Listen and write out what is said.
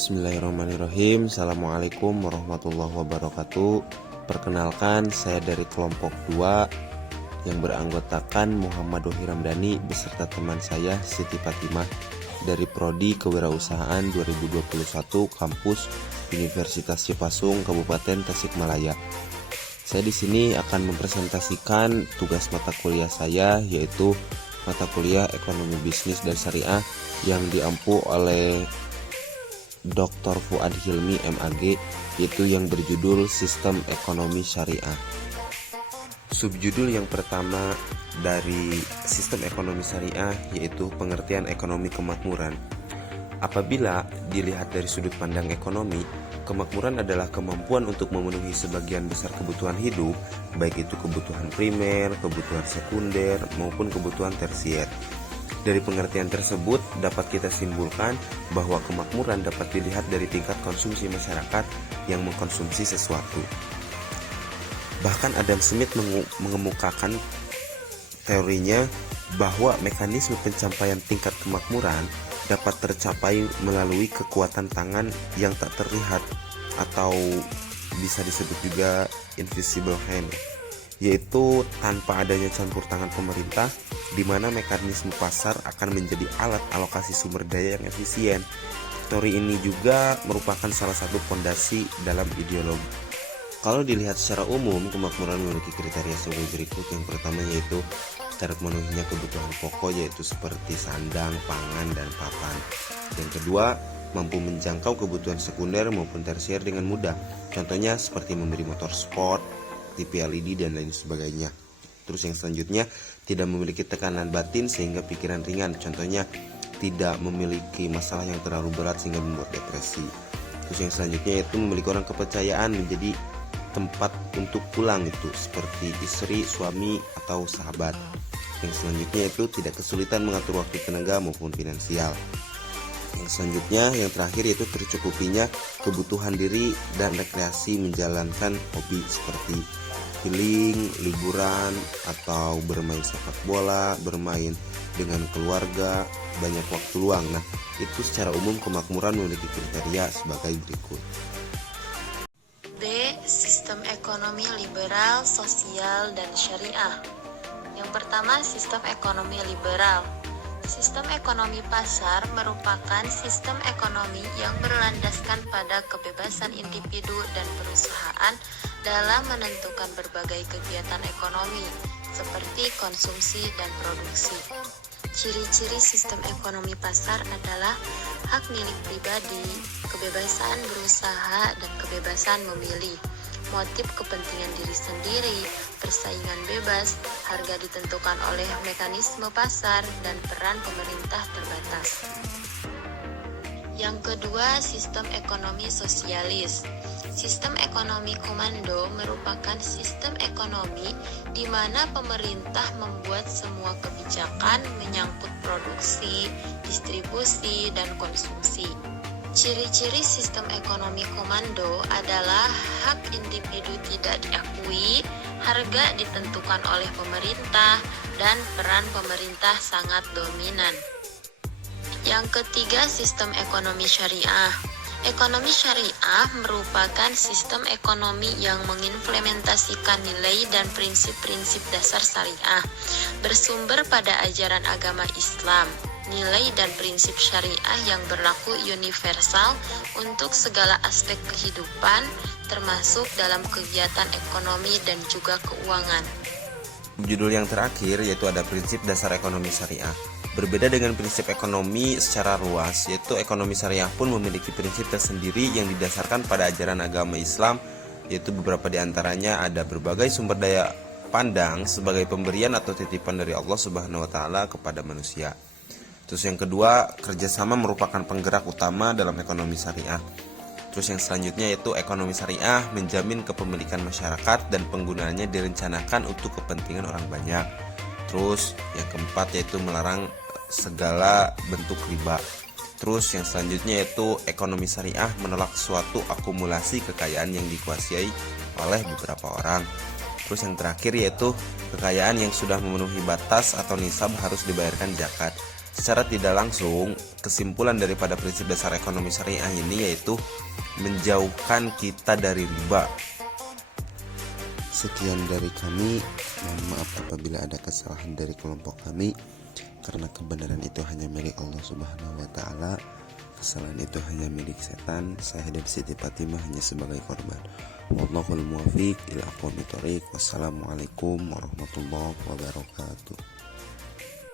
Bismillahirrahmanirrahim. Assalamualaikum warahmatullahi wabarakatuh. Perkenalkan, saya dari kelompok 2 yang beranggotakan Muhammad Wahyu Ramdhani beserta teman saya Siti Fatimah dari Prodi Kewirausahaan 2021 Kampus Universitas Cipasung Kabupaten Tasikmalaya. Saya di sini akan mempresentasikan tugas mata kuliah saya, yaitu mata kuliah Ekonomi Bisnis dan Syariah yang diampu oleh Dr. Fuad Hilmi MAG, yaitu yang berjudul Sistem Ekonomi Syariah. Subjudul yang pertama dari Sistem Ekonomi Syariah yaitu pengertian ekonomi kemakmuran. Apabila dilihat dari sudut pandang ekonomi, kemakmuran adalah kemampuan untuk memenuhi sebagian besar kebutuhan hidup, baik itu kebutuhan primer, kebutuhan sekunder, maupun kebutuhan tersier. Dari pengertian tersebut dapat kita simpulkan bahwa kemakmuran dapat dilihat dari tingkat konsumsi masyarakat yang mengkonsumsi sesuatu. Bahkan Adam Smith mengemukakan teorinya bahwa mekanisme pencapaian tingkat kemakmuran dapat tercapai melalui kekuatan tangan yang tak terlihat atau bisa disebut juga invisible hand, yaitu tanpa adanya campur tangan pemerintah, di mana mekanisme pasar akan menjadi alat alokasi sumber daya yang efisien. Teori ini juga merupakan salah satu fondasi dalam ideologi. Kalau dilihat secara umum, kemakmuran memiliki kriteria sebagai berikut. Yang pertama yaitu terpenuhinya kebutuhan pokok, yaitu seperti sandang, pangan, dan papan. Yang kedua, mampu menjangkau kebutuhan sekunder maupun tersier dengan mudah. Contohnya seperti membeli motor sport, TV LED, dan lain sebagainya. Terus yang selanjutnya, tidak memiliki tekanan batin sehingga pikiran ringan. Contohnya tidak memiliki masalah yang terlalu berat sehingga membuat depresi. Terus yang selanjutnya yaitu memiliki orang kepercayaan menjadi tempat untuk pulang, itu seperti istri, suami, atau sahabat. Yang selanjutnya itu tidak kesulitan mengatur waktu, tenaga, maupun finansial. Yang selanjutnya, yang terakhir yaitu tercukupinya kebutuhan diri dan rekreasi, menjalankan hobi seperti healing, liburan, atau bermain sepak bola, bermain dengan keluarga, banyak waktu luang. Nah, itu secara umum kemakmuran memiliki kriteria sebagai berikut. B. Sistem ekonomi liberal, sosial, dan syariah. Yang pertama, sistem ekonomi liberal. Sistem ekonomi pasar merupakan sistem ekonomi yang berlandaskan pada kebebasan individu dan perusahaan dalam menentukan berbagai kegiatan ekonomi, seperti konsumsi dan produksi. Ciri-ciri sistem ekonomi pasar adalah hak milik pribadi, kebebasan berusaha, dan kebebasan memilih, motif kepentingan diri sendiri, persaingan bebas, harga ditentukan oleh mekanisme pasar, dan peran pemerintah terbatas. Yang kedua, sistem ekonomi sosialis. Sistem ekonomi komando merupakan sistem ekonomi di mana pemerintah membuat semua kebijakan menyangkut produksi, distribusi, dan konsumsi. Ciri-ciri sistem ekonomi komando adalah hak individu tidak diakui, harga ditentukan oleh pemerintah, dan peran pemerintah sangat dominan. Yang ketiga, sistem ekonomi syariah. Ekonomi syariah merupakan sistem ekonomi yang mengimplementasikan nilai dan prinsip-prinsip dasar syariah, bersumber pada ajaran agama Islam. Nilai dan prinsip syariah yang berlaku universal untuk segala aspek kehidupan, termasuk dalam kegiatan ekonomi dan juga keuangan. Judul yang terakhir yaitu ada prinsip dasar ekonomi syariah. Berbeda dengan prinsip ekonomi secara luas, yaitu ekonomi syariah pun memiliki prinsip tersendiri yang didasarkan pada ajaran agama Islam, yaitu beberapa diantaranya ada berbagai sumber daya pandang sebagai pemberian atau titipan dari Allah Subhanahu wa Ta'ala kepada manusia. Terus yang kedua, kerjasama merupakan penggerak utama dalam ekonomi syariah. Terus yang selanjutnya yaitu ekonomi syariah menjamin kepemilikan masyarakat dan penggunaannya direncanakan untuk kepentingan orang banyak. Terus yang keempat yaitu melarang segala bentuk riba. Terus yang selanjutnya yaitu ekonomi syariah menolak suatu akumulasi kekayaan yang dikuasai oleh beberapa orang. Terus yang terakhir yaitu kekayaan yang sudah memenuhi batas atau nisab harus dibayarkan zakat. Secara tidak langsung, kesimpulan daripada prinsip dasar ekonomi syariah ini yaitu menjauhkan kita dari riba. Sekian dari kami, mohon maaf apabila ada kesalahan dari kelompok kami, karena kebenaran itu hanya milik Allah Subhanahu wa Ta'ala. Kesalahan itu hanya milik setan. Saya dan Siti Fatimah hanya sebagai korban. Wallahul muwaffiq ila aqwamit thoriq. Wassalamualaikum warahmatullahi wabarakatuh.